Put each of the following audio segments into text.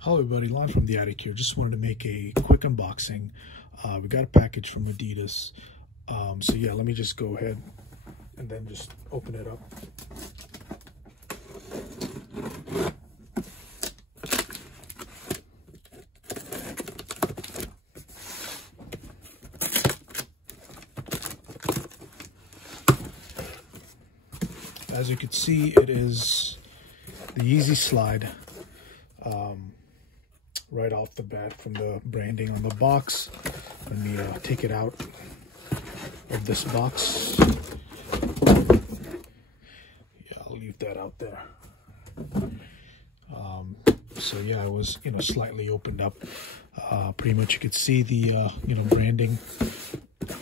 Hello everybody, Lon from the Attic here. Just wanted to make a quick unboxing. We got a package from Adidas. So yeah, let me just go ahead and then just open it up. As you can see, it is the Yeezy Slide. Right off the bat from the branding on the box. Let me take it out of this box. Yeah, I'll leave that out there. So yeah, it was, slightly opened up. Pretty much you could see the, branding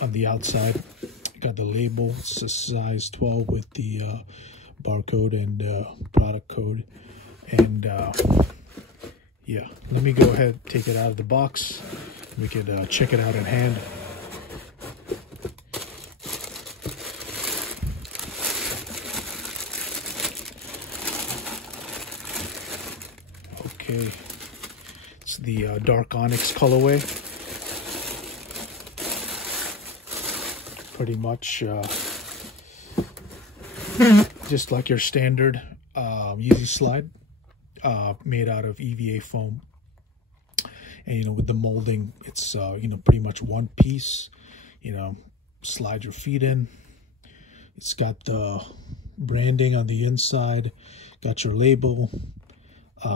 on the outside. You got the label. It's a size 12 with the barcode and product code. And yeah, let me go ahead, take it out of the box. We could check it out in hand. Okay, it's the dark Onyx colorway. Pretty much just like your standard Yeezy Slide. Made out of EVA foam, and with the molding, it's pretty much one piece. Slide your feet in. It's got the branding on the inside, got your label,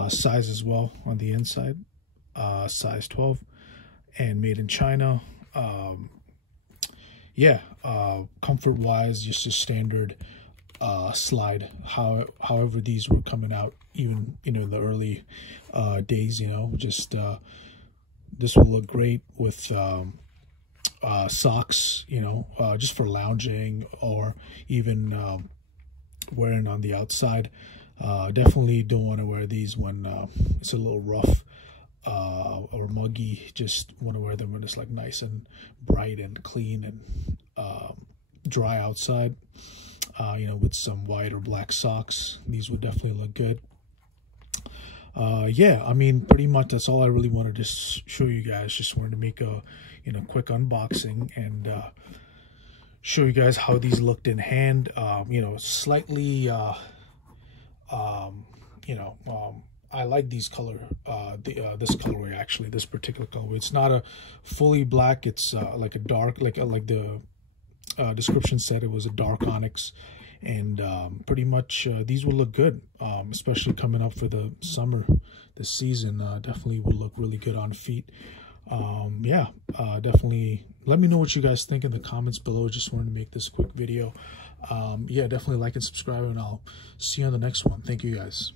size as well on the inside, size 12, and made in China. Comfort wise, just a standard slide. However these were coming out, even in the early days, just this will look great with socks, just for lounging, or even wearing on the outside. Definitely don't want to wear these when it's a little rough or muggy. Just want to wear them when it's like nice and bright and clean and dry outside. With some white or black socks, these would definitely look good. Yeah, I mean, pretty much that's all I really wanted to show you guys. Just wanted to make a quick unboxing and show you guys how these looked in hand. Slightly I like these color, this colorway, actually, this particular colorway. It's not a fully black. It's like a dark, like the description said, it was a dark Onyx. And pretty much these will look good, especially coming up for the summer this season. Definitely will look really good on feet. Definitely let me know what you guys think in the comments below. Just wanted to make this quick video. Yeah, definitely like and subscribe, and I'll see you on the next one. Thank you guys.